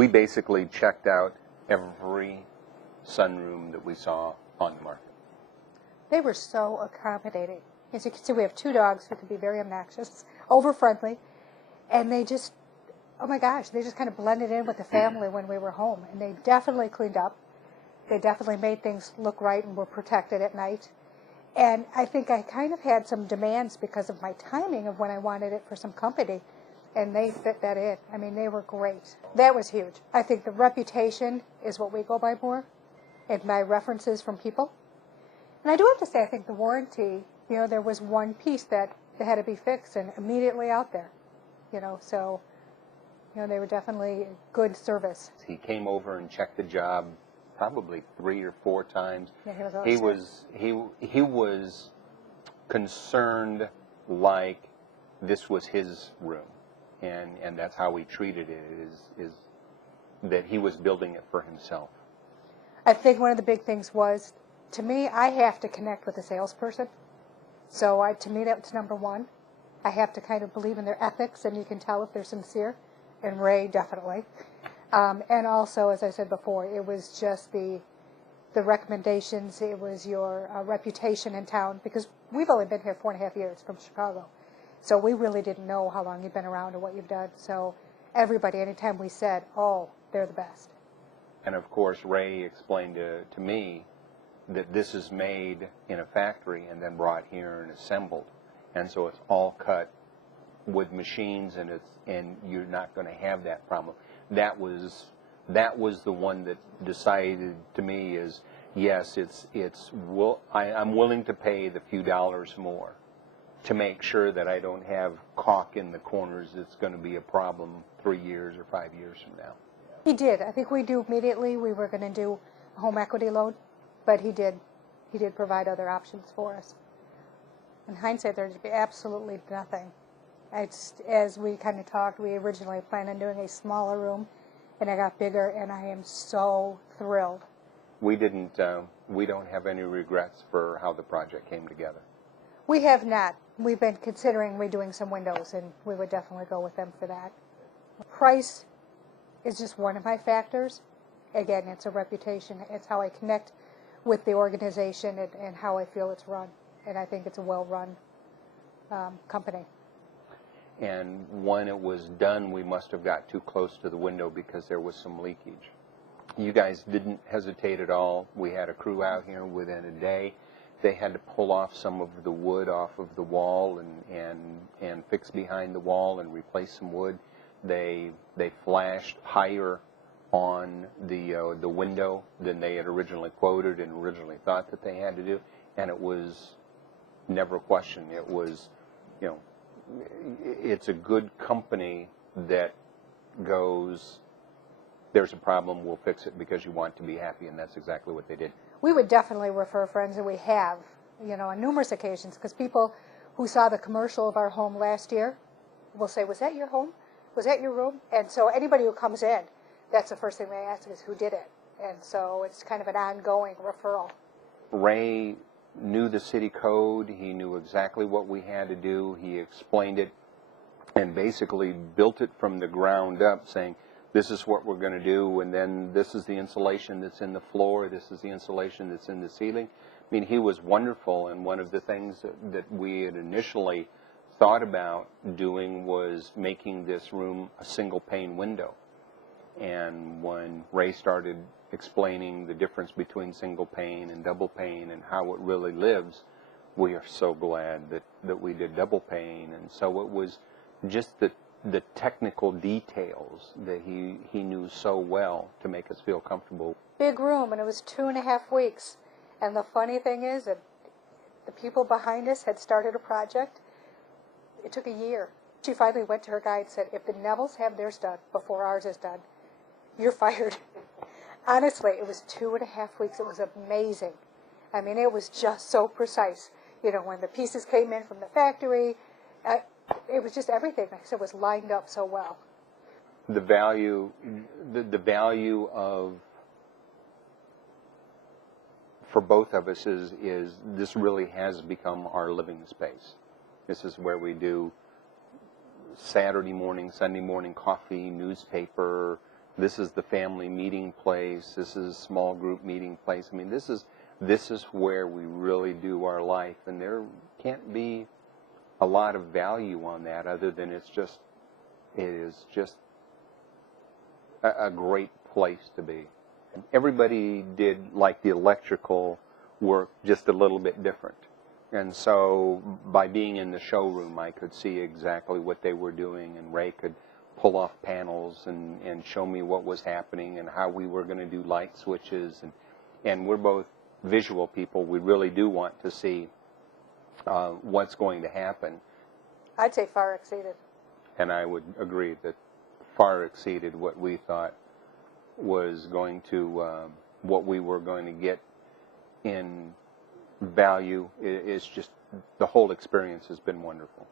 We basically checked out every sunroom that we saw on the market. They were so accommodating. As you can see, we have 2 dogs who can be very obnoxious, over-friendly, and they just, oh my gosh, they just kind of blended in with the family when we were home. And they definitely cleaned up. They definitely made things look right and were protected at night. And I think I kind of had some demands because of my timing of when I wanted it for some company, and they fit that in. I mean, they were great. That was huge. I think the reputation is what we go by more, and my references from people. And I do have to say, I think the warranty, you know, there was one piece that had to be fixed and immediately out there, you know, so, you know, they were definitely good service. He came over and checked the job probably 3 or 4 times. Yeah, he was he was concerned like this was his room, and that's how he treated it, is that he was building it for himself. I think one of the big things was, to me, I have to connect with the salesperson. So to me, that's number one. I have to kind of believe in their ethics, and you can tell if they're sincere. And Ray, definitely. And also, as I said before, it was just the recommendations. It was your reputation in town, because we've only been here 4.5 years from Chicago. So we really didn't know how long you've been around or what you've done. So everybody, anytime we said, oh, they're the best. And of course, Ray explained to me that this is made in a factory and then brought here and assembled. And so it's all cut with machines, and you're not going to have that problem. That was the one that decided to me is, yes, I'm willing to pay the few dollars more to make sure that I don't have caulk in the corners that's going to be a problem 3 years or 5 years from now. He did. I think we knew immediately we were going to do a home equity loan, but he did provide other options for us. In hindsight, there'd be absolutely nothing. As we kind of talked, we originally planned on doing a smaller room, and it got bigger, and I am so thrilled. We don't have any regrets for how the project came together. We have not. We've been considering redoing some windows, and we would definitely go with them for that. Price is just one of my factors. Again, it's a reputation. It's how I connect with the organization and how I feel it's run. And I think it's a well-run company. And when it was done, we must have got too close to the window because there was some leakage. You guys didn't hesitate at all. We had a crew out here within a day. They had to pull off some of the wood off of the wall and fix behind the wall and replace some wood. They flashed higher on the window than they had originally quoted and originally thought that they had to do, and it was never a question. It was, you know, it's a good company that goes, there's a problem, we'll fix it because you want to be happy, and that's exactly what they did. We would definitely refer friends, and we have, you know, on numerous occasions, because people who saw the commercial of our home last year will say, was that your home? Was that your room? And so anybody who comes in, that's the first thing they ask is who did it. And so it's kind of an ongoing referral. Ray knew the city code. He knew exactly what we had to do. He explained it and basically built it from the ground up, saying, this is what we're going to do, and then this is the insulation that's in the floor, this is the insulation that's in the ceiling. I mean, he was wonderful, and one of the things that we had initially thought about doing was making this room a single pane window. And when Ray started explaining the difference between single pane and double pane and how it really lives, we are so glad that we did double pane. And so it was just the technical details that he knew so well to make us feel comfortable. Big room, and it was 2.5 weeks. And the funny thing is that the people behind us had started a project. It took a year. She finally went to her guy and said, if the Nevilles have theirs done before ours is done, you're fired. Honestly, it was 2.5 weeks. It was amazing. I mean, it was just so precise. You know, when the pieces came in from the factory, it was just everything, like I said, was lined up so well. The value of, for both of us is this really has become our living space. This is where we do Saturday morning, Sunday morning coffee, newspaper, This is the family meeting place. This is a small group meeting place. I mean, this is where we really do our life, and there can't be a lot of value on that other than it is just a great place to be. And everybody did like the electrical work just a little bit different. And so by being in the showroom, I could see exactly what they were doing, and Ray could pull off panels and show me what was happening and how we were going to do light switches. And we're both visual people. We really do want to see what's going to happen. I'd say far exceeded. And I would agree that far exceeded what we thought was going to, what we were going to get in value. It's just, the whole experience has been wonderful.